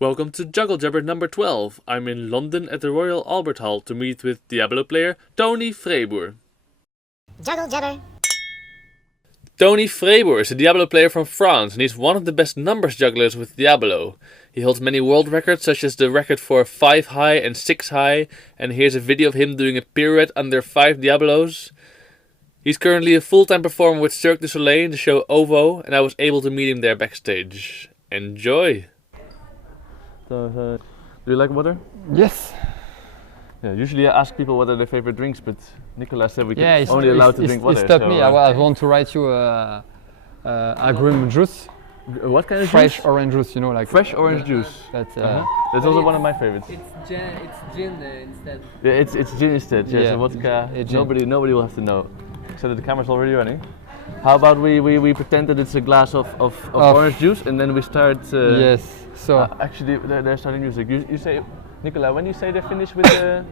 Welcome to Juggle Jabber number 12. I'm in London at the Royal Albert Hall to meet with Diabolo player Tony Frebourg. Juggle Jabber. Tony Frebourg is a Diabolo player from France and he's one of the best numbers jugglers with Diabolo. He holds many world records such as the record for 5 high and 6 high, and here's a video of him doing a pirouette under 5 Diabolos. He's currently a full-time performer with Cirque du Soleil in the show OVO, and I was able to meet him there backstage. Enjoy! Do you like water? Yes. Yeah, usually I ask people what are their favorite drinks, but Nicolas said we can only allowed to drink water. It stopped me. I want to write you a green juice. What kind of fresh juice? Orange juice, you know, like fresh orange juice. That's That's also one of my favorites. It's gin instead. Yeah, it's gin instead. Yeah, so vodka. Nobody will have to know. So the camera's already running. How about we pretend that it's a glass of orange juice and then we start. Yes. So actually, they're starting music. You say, Nicola, when you say they're finished with the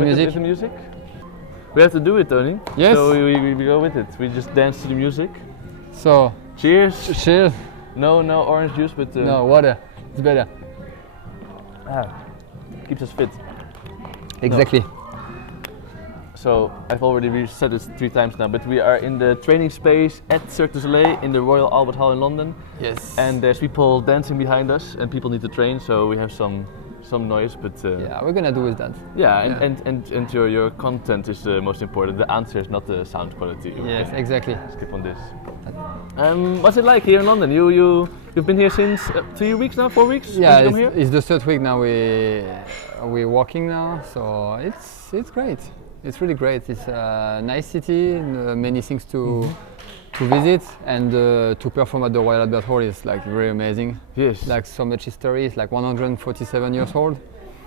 music, we have to do it, Tony. Yes. So we go with it. We just dance to the music. So cheers. Cheers. No orange juice, but no water. It's better. Keeps us fit. Exactly. No. So I've already said this 3 times now, but we are in the training space at Cirque du Soleil in the Royal Albert Hall in London. Yes. And there's people dancing behind us, and people need to train, so we have some noise, but yeah, we're gonna do with that. Yeah, and your content is the most important. The answer is not the sound quality. Yes, exactly. Skip on this. What's it like here in London? You've been here since 3 weeks now, 4 weeks? Yeah, it's the 3rd week now. We're walking now, so it's great. It's really great. It's a nice city, many things to visit, and to perform at the Royal Albert Hall is like very amazing. Yes. Like so much history. It's like 147 years old.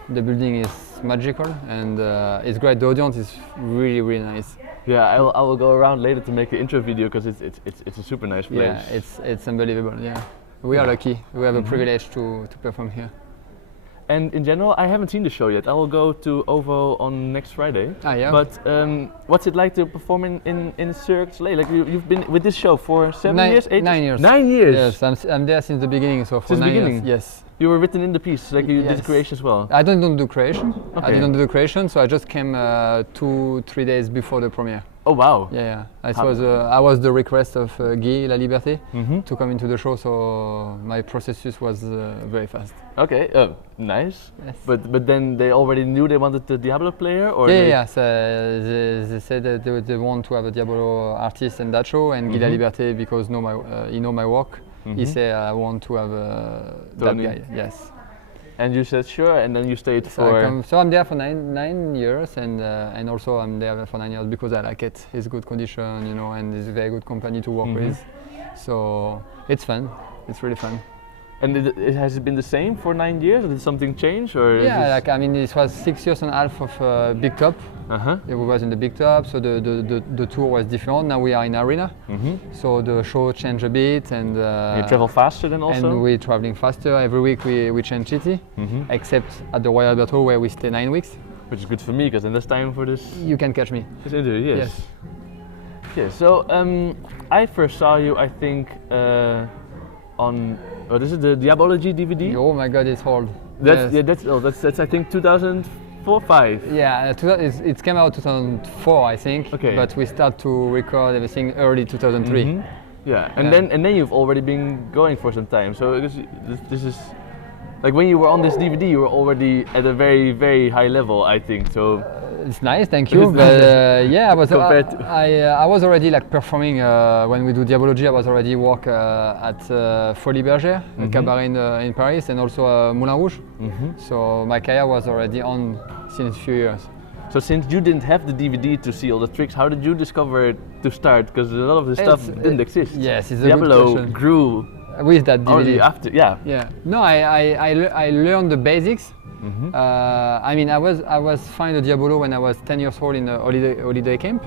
The building is magical, and it's great. The audience is really nice. Yeah, I will go around later to make an intro video because it's a super nice place. Yeah, it's unbelievable. Yeah, we are lucky. We have a privilege to perform here. And in general, I haven't seen the show yet. I will go to OVO on next Friday. Yeah. But what's it like to perform in Cirque du Soleil? Like you've been with this show for 7 years, 8 years? 9 years. 9 years. Yes, I'm there since the beginning. So for since 9 the beginning. years. Yes. You were written in the piece, like you did creation as well. I don't do creation. Okay. I didn't do the creation, so I just came 2-3 days before the premiere. Oh wow! Yeah. I was the request of Guy Laliberte to come into the show, so my processus was very fast. Okay, nice. Yes. But then they already knew they wanted the Diabolo player, or So they said that they want to have a Diabolo artist in that show, and Guy Laliberte, because he know my work, he said I want to have that guy. Yes. And you said sure, and then you stayed for. So I'm there for nine years, and also I'm there for 9 years because I like it. It's good condition, you know, and it's a very good company to work with. So it's fun. It's really fun. And has it been the same for 9 years, or did something change, or? Yeah, it was 6 years and a half of Big Top. We was in the Big Top, so the tour was different. Now we are in arena, so the show changed a bit, and you travel faster then also. And we're traveling faster every week. We change city, except at the Royal Albert Hall where we stay 9 weeks. Which is good for me because then there's time for this. You can catch me. This interview, yes. Yes. So I first saw you, I think, on. What is it? The Diabology DVD. Oh my God, it's old. That's I think 2004-5. Yeah, it came out 2004, I think. Okay. But we start to record everything early 2003. Yeah, and then you've already been going for some time. So this is like when you were on this DVD, you were already at a very high level, I think. So. It's nice, thank you. But yeah, I was already like performing when we do Diabology. I was already work at Frebourg, a cabaret in Paris, and also Moulin Rouge. So my career was already on since a few years. So since you didn't have the DVD to see all the tricks, how did you discover it to start? Because a lot of the stuff didn't exist. Yes, it's a Diabolo good question. grew with that DVD. Only after, yeah. No, I learned the basics. I mean, I was fine at Diabolo when I was 10 years old in a holiday camp.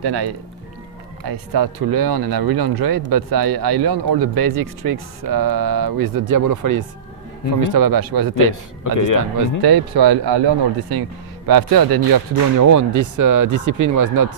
Then I started to learn, and I really enjoyed it. But I learned all the basic tricks with the Diabolo Folies from Mr. Babash. It was a tape at this time. It was a tape, so I learned all these things. But after, then you have to do on your own. This discipline was not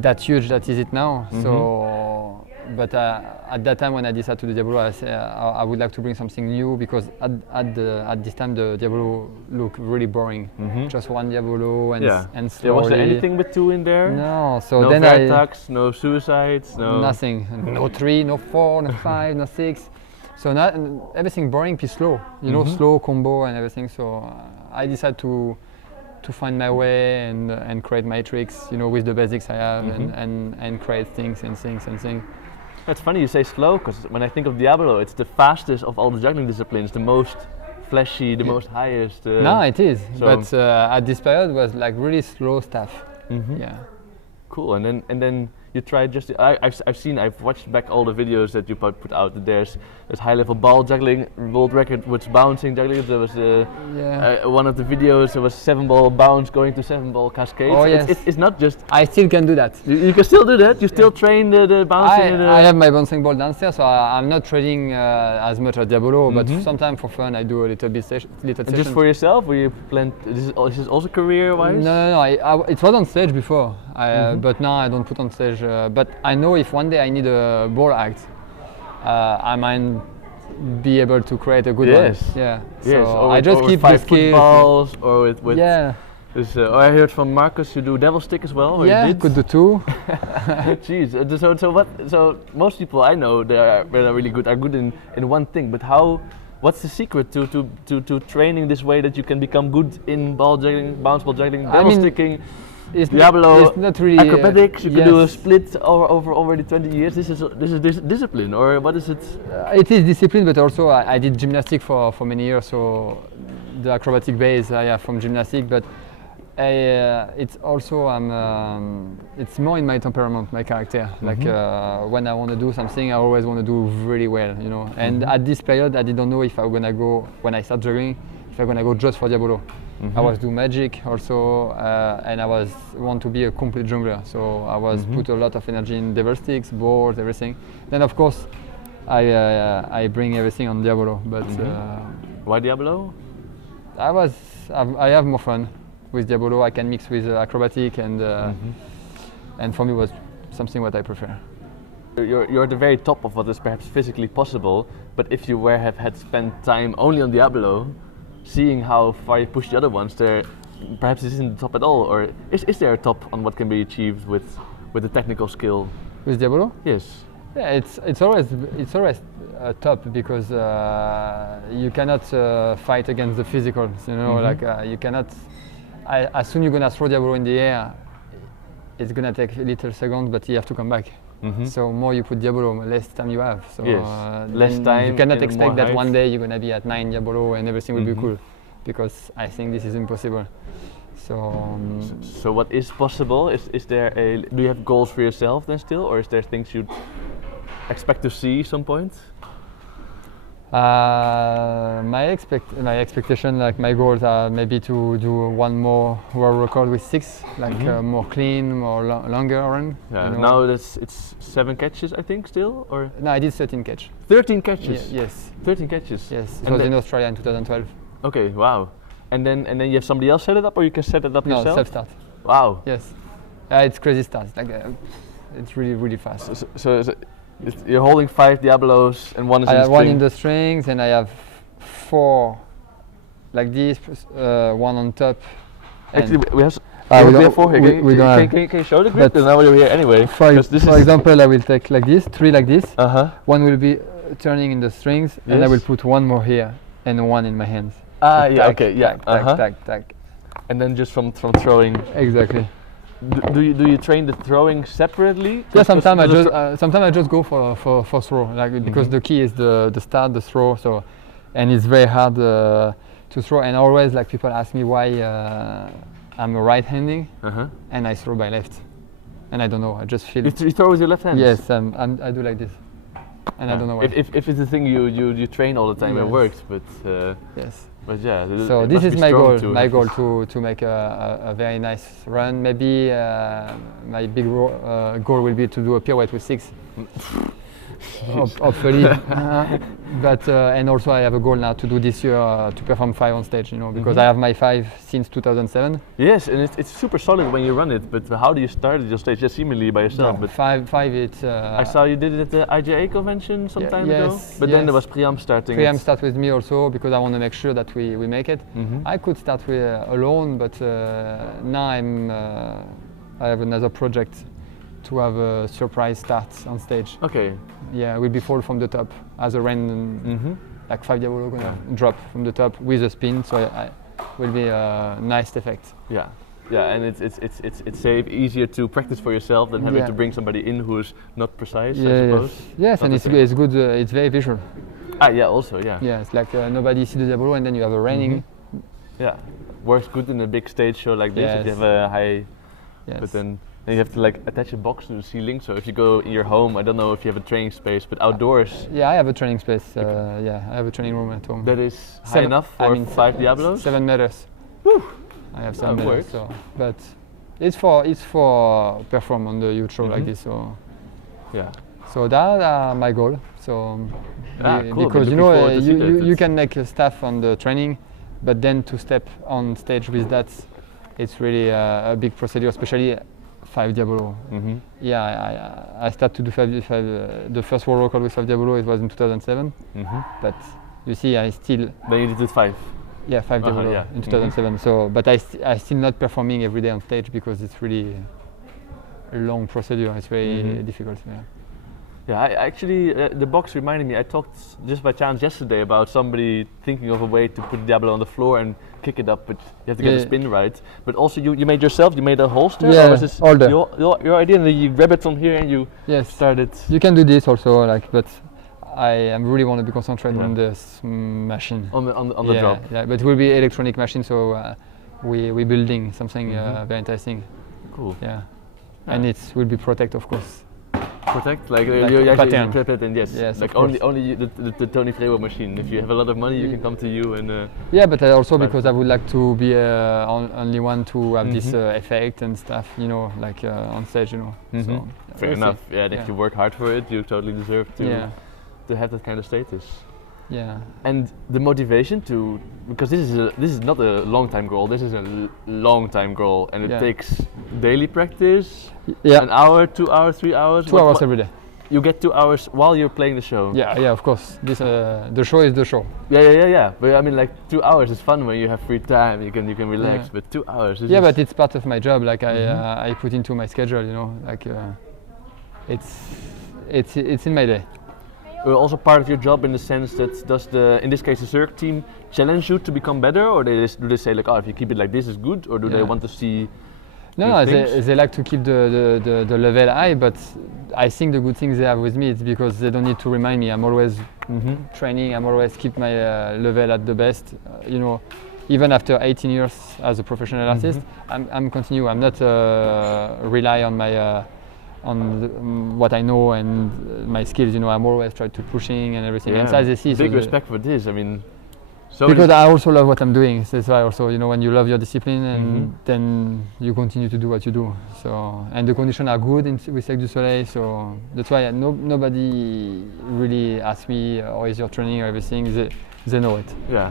that huge that is it now. So but at that time when I decided to do Diabolo, I would like to bring something new because at this time the Diabolo looked really boring. Just one Diabolo and slowly. Was there anything but two in there? No, so no then vertax, no suicides, no nothing. No 3, no 4, no 5, no 6. So everything boring, puis slow. You know, slow combo and everything. So I decided to find my way and create my tricks, you know, with the basics I have and create things. It's funny you say slow, because when I think of Diabolo, it's the fastest of all the juggling disciplines, the most flashy, the most highest. No, it is, but at this period was like really slow stuff. Yeah. Cool, and then you tried just. I've watched back all the videos that you put out. There's high-level ball juggling, world record with bouncing juggling. There was one of the videos. There was 7-ball bounce going to 7-ball cascade. Oh yes. It's not just. I still can do that. You can still do that. You still train the bouncing. I have my bouncing ball downstairs, so I'm not training as much as Diabolo, but sometimes for fun I do a little bit session. Just for yourself, or you plan? Is this also career-wise? No. It was on stage before, but now I don't put on stage. But I know if one day I need a ball act, I might be able to create a good one. Yeah. So I just keep the skills. Balls or with yeah. I heard from Marcus you do devilstick as well. Yeah, could do two. Jeez. So most people I know they are really good. Are good in one thing. But what's the secret to training this way that you can become good in ball juggling, bounce ball juggling, devilsticking? Diabolo, it's not really acrobatics. You can do a split over already 20 years. This is discipline, or what is it? It is discipline, but also I did gymnastics for many years, so the acrobatic base I have from gymnastics. But it's also it's more in my temperament, my character. Like when I want to do something, I always want to do really well, you know. And at this period, I didn't know if I'm gonna go when I start juggling, if I'm gonna go just for Diabolo. I was do magic also, and I want to be a complete jungler. So I was put a lot of energy in devilsticks, boards, everything. Then of course, I bring everything on Diabolo. But why Diabolo? I have more fun with Diabolo. I can mix with acrobatic and for me it was something what I prefer. You're at the very top of what is perhaps physically possible. But if you have had spent time only on Diabolo, seeing how far you push the other ones, perhaps this isn't the top at all, or is there a top on what can be achieved with the technical skill? With Diabolo? Yes. Yeah, it's always a top because you cannot fight against the physical. You know, like you cannot. As soon you're gonna throw Diabolo in the air, it's gonna take a little seconds, but you have to come back. So more you put Diabolo, less time you have. So less time. You cannot expect that one day you're gonna be at 9 Diabolo and everything will be cool, because I think this is impossible. So what is possible? Is there do you have goals for yourself then still, or is there things you expect to see some point? My expectation, like my goals are maybe to do one more world record with 6, like more clean, more longer run. Yeah. You know? Now it's 7 catches, I think, still, or no, I did 13 catch. 13 catches. Yes. 13 catches. Yes. It was in Australia in 2012. Okay. Wow. And then you have somebody else set it up, or you can set it up yourself? No, self-start. Wow. Yes. It's crazy start. Like it's really fast. So you're holding 5 Diabolos and one is in the string? I have one in the strings and I have 4 like this, one on top. Actually, we have 4 here. Can you show the grip? Because now we're here anyway. For example, I will take like this, 3 like this. One will be turning in the strings, and I will put one more here and one in my hands. Ah, so yeah, okay, yeah. Tack. And then just from throwing. Exactly. Do you train the throwing separately? Yeah, sometimes I just go for throw, like because the key is the start, the throw. So, and it's very hard to throw. And always, like people ask me why I'm a right-handing and I throw by left, and I don't know. I just feel. You throw with your left hand? Yes, I do like this, and I don't know why. If it's a thing you train all the time, it works. But yes. But yeah. So this is my goal. My goal to make a very nice run. Maybe my big goal will be to do a pirouette with 6. Hopefully. But and also I have a goal now to do this year to perform 5 on stage, you know, because I have my 5 since 2007. Yes, and it's super solid when you run it. But how do you start your stage? Just seemingly by yourself. No, But 5 it's. I saw you did it at the IJA convention some time ago. yes, But then yes. there was Priam starting. Priam it. start with me also because I want to make sure that we make it. I could start with alone, but now I have another project to have a surprise start on stage. Okay. Yeah, it will be fall from the top as a random, like 5 Diabolo gonna drop from the top with a spin, so I will be a nice effect. Yeah. Yeah, and it's safe, easier to practice for yourself than having Yeah. to bring somebody in who's not precise, I Yeah, suppose. yes, Not and the it's same. good. It's very visual. Ah, yeah, also, yeah. Yeah, it's like nobody see the Diabolo, and then you have a raining. Yeah. Works good in a big stage show like this if you Yes. have a high. Yes. But then you have to like attach a box to the ceiling. So if you go in your home, I don't know if you have a training space, but outdoors, Yeah, I have a training space. Yeah, I have a training room at home. that is high enough for 5 Diabolos. 7 meters. I have 7 That meters. works. So, but it's for perform on the huge show like this. So Yeah. so that my goal. So Cool. because Looking you know forward to see that. you It's- can make stuff on the training, but then to step on stage with that, it's really a big procedure, especially 5 Diabolo. Yeah, I started to do 5 the first world record with 5 Diabolo. It was in 2007, but you see, I still. Then you did it 5. Yeah, 5 Diabolo yeah. in 2007. So, but I still not performing every day on stage because it's really a long procedure. It's very difficult. Yeah. Yeah, I actually, the box reminded me, I talked just by chance yesterday about somebody thinking of a way to put Diabolo on the floor and kick it up, but you have to get the Yeah. spin right. But also you made yourself, you made a holster? Yeah, or was this holder. your idea, and then you grab it from here and you Yes. started? You can do this also, like, but I really want to be concentrated Yeah. on this machine. On the yeah, drop. Yeah, but it will be electronic machine, so we're building something very interesting. Cool. Yeah, and it will be protect, of course. Protect, like, Like you actually pattern. prepare it, and yes, Yes, like of only course. the Tony Frebourg machine. If you have a lot of money, you can come to you and. Yeah, but also Right. because I would like to be only one to have this effect and stuff, you know, like on stage, you know. So, Fair we'll enough. see. Yeah, and if you work hard for it, you totally deserve to have that kind of status. Yeah. And the motivation to, because this is not a long time goal. This is a long time goal, and it Yeah. takes daily practice. Yeah. An hour, 2 hours, 3 hours. 2 hours every day. You get 2 hours while you're playing the show. Yeah, of course. This the show is the show. Yeah. But I mean, like 2 hours is fun when you have free time. You can relax. Yeah. But 2 hours. Is Yeah, just- but it's part of my job. Like I put into my schedule, you know. Like it's in my day. Also part of your job in the sense that does in this case the Cirque team challenge you to become better, or do they say like, oh, if you keep it like this is good, or do they Yeah. want to see? No, good they things? like to keep the level high, but I think the good thing they have with me is because they don't need to remind me. I'm always training. I'm always keep my level at the best. You know, even after 18 years as a professional artist, I'm continue. I'm not rely on my what I know and my skills. You know, I'm always try to pushing and everything. And so they see Big so respect for this. I mean, so because I also love what I'm doing. So that's why also, you know, when you love your discipline and then you continue to do what you do. So, and the conditions are good with Cirque du Soleil, so that's why nobody really asks me, oh, is your training or everything? They know it. Yeah.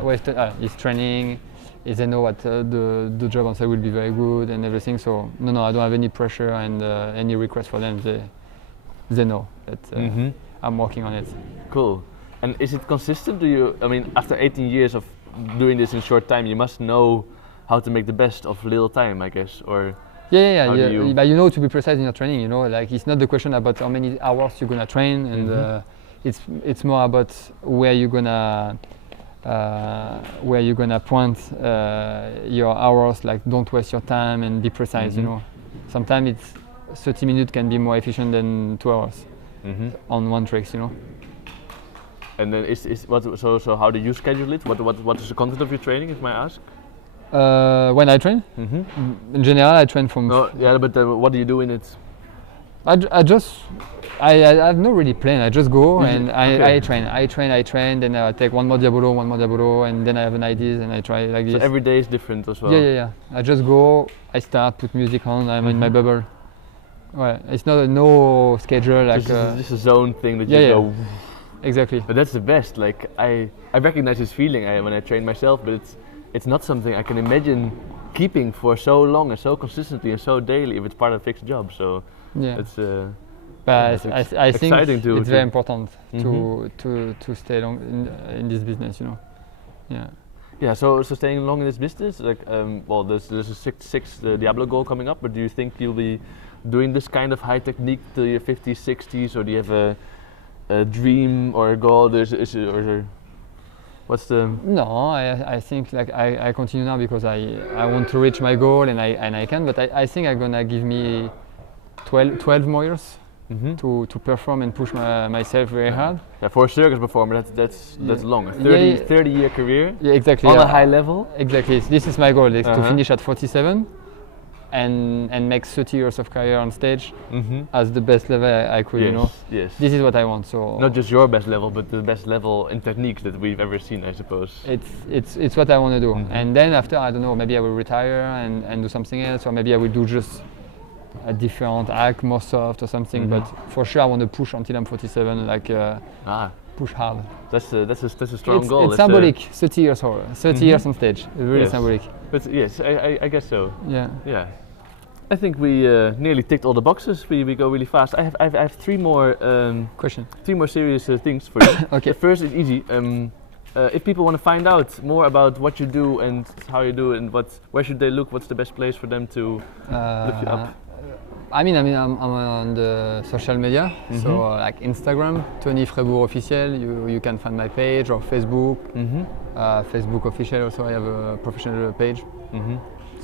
It's training. They know what the job on site will be very good and everything. So no, I don't have any pressure and any request for them. They know that I'm working on it. Cool. And is it consistent? I mean, after 18 years of doing this in short time, you must know how to make the best of little time, I guess, or. Yeah. How do you- But you know to be precise in your training. You know, like it's not the question about how many hours you're gonna train, and it's more about where you're gonna point your hours. Like, don't waste your time and be precise. You know, sometimes it's 30 minutes can be more efficient than 2 hours on one tricks. You know. And then so how do you schedule it? What is the content of your training, if I may ask? When I train, in general, I train from. No, yeah, but what do you do in it? I have no really plan. I just go and Okay. I train. Then I take one more Diabolo, and then I have an idea and I try like this. So every day is different as well. Yeah. I just go. I start, put music on. I'm in my bubble. Well, it's not no schedule like. Just a zone thing that yeah, you yeah. go. Exactly. But that's the best. Like I recognize this feeling when I train myself, but it's not something I can imagine keeping for so long and so consistently and so daily if it's part of a fixed job. So Yeah. it's But I think exciting it's very important to stay long in this business, you know. Yeah. Yeah. So staying long in this business, like well, there's a six Diablo goal coming up, but do you think you'll be doing this kind of high technique till your 50s, 60s, or do you have a dream or a goal? What's the? No, I think like I continue now because I want to reach my goal and I can, but I think I'm gonna give me 12 more years to perform and push myself very hard. Yeah, for a circus performer, that's long. A 30-year career. Yeah, exactly. On a high level. Exactly. This is my goal: is to finish at 47 and make 30 years of career on stage as the best level I could. Yes, you know. yes. This is what I want. So not just your best level, but the best level in techniques that we've ever seen, I suppose. It's what I want to do. And then after, I don't know, maybe I will retire and do something else, or maybe I will do just a different act, more soft or something. But for sure, I want to push until I'm 47, like push hard. That's a strong goal. It's symbolic. 30 years old, 30 years on stage. It's really symbolic. But yes, I guess so. Yeah. Yeah. I think we nearly ticked all the boxes. We go really fast. I have three more Question. Three more serious things for you. Okay. The first is easy. If people want to find out more about what you do and how you do it and where should they look? What's the best place for them to look you up? I mean, I'm on the social media, so like Instagram, Tony Frebourg official. You can find my page, or Facebook, Facebook official. Also, I have a professional page.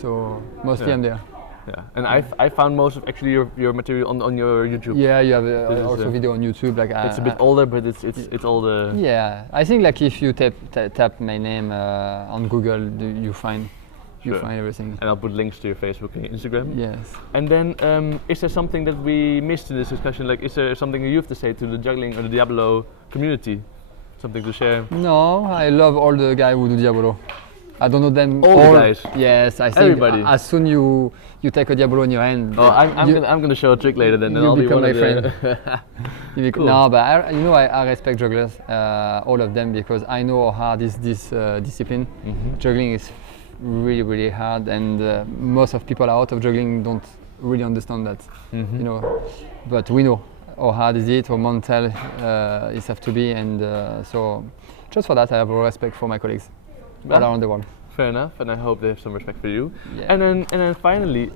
So mostly I'm there. Yeah, and I found most of actually your material on your YouTube. Yeah, you have also video on YouTube. Like it's a bit older, but it's all the. Yeah, I think like if you tap my name on Google, you find everything. And I'll put links to your Facebook and your Instagram. Yes. And then, is there something that we missed in this discussion? Like, is there something you have to say to the juggling or the Diabolo community? Something to share? No, I love all the guys who do Diabolo. I don't know them all. The guys? Yes, I think everybody. As soon you take a Diabolo in your hand. Oh, I'm gonna show a trick later then. You I'll become be my friend. Cool. No, but I respect jugglers, all of them, because I know how hard is this discipline. Juggling is really, really hard, and most of people out of juggling don't really understand that. You know, but we know how hard is it, how mental it has to be, and so just for that I have a respect for my colleagues all around the world. Fair enough, and I hope they have some respect for you. Yeah. And then finally,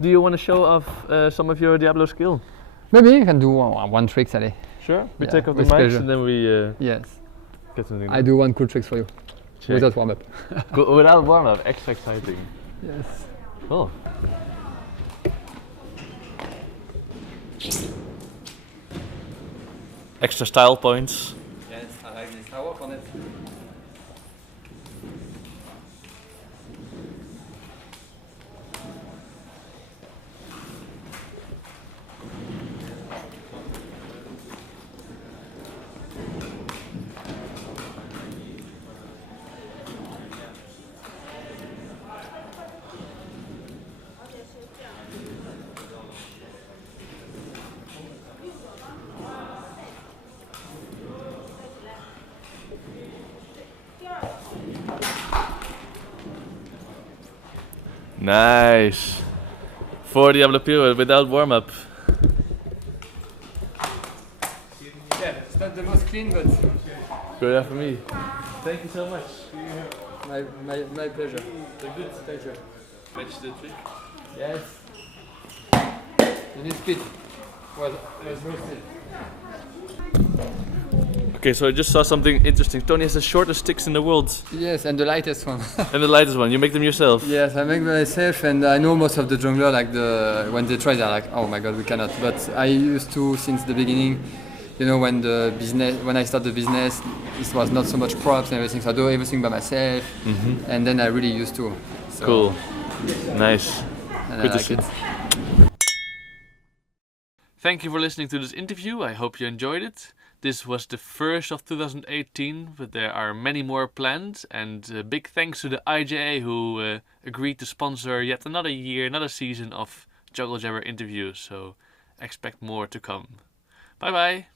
do you want to show off some of your Diabolo skill? Maybe you can do one trick, Sally. Sure. We Yeah, take off the with mics pleasure. and then we Yes. get something. I do one cool trick for you. Check. Without warm up. Without warm up, extra exciting. Yes. Cool. Extra style points. Yes, I like this. I work on it. Nice. 4 Diabolo pirouette without warm up. Yeah, it's not the most clean, but Good enough for me. Thank you so much. my pleasure. Good. Thank you. Match the trick. Yes. You need speed. Was no speed. Okay, so I just saw something interesting. Tony has the shortest sticks in the world Yes, and the lightest one. and the lightest one. You make them yourself. Yes, I make myself, and I know most of the jungler, like when they try, they're like, oh my god, we cannot. But I used to since the beginning. You know, when I started the business, it was not so much props and everything, so I do everything by myself, and then I really used to. So, Cool. Nice. and Good I to like see. it. Thank you for listening to this interview. I hope you enjoyed it. This was the first of 2018, but there are many more planned. And big thanks to the IJA who agreed to sponsor yet another year, another season of Juggle Jabber interviews. So expect more to come. Bye bye.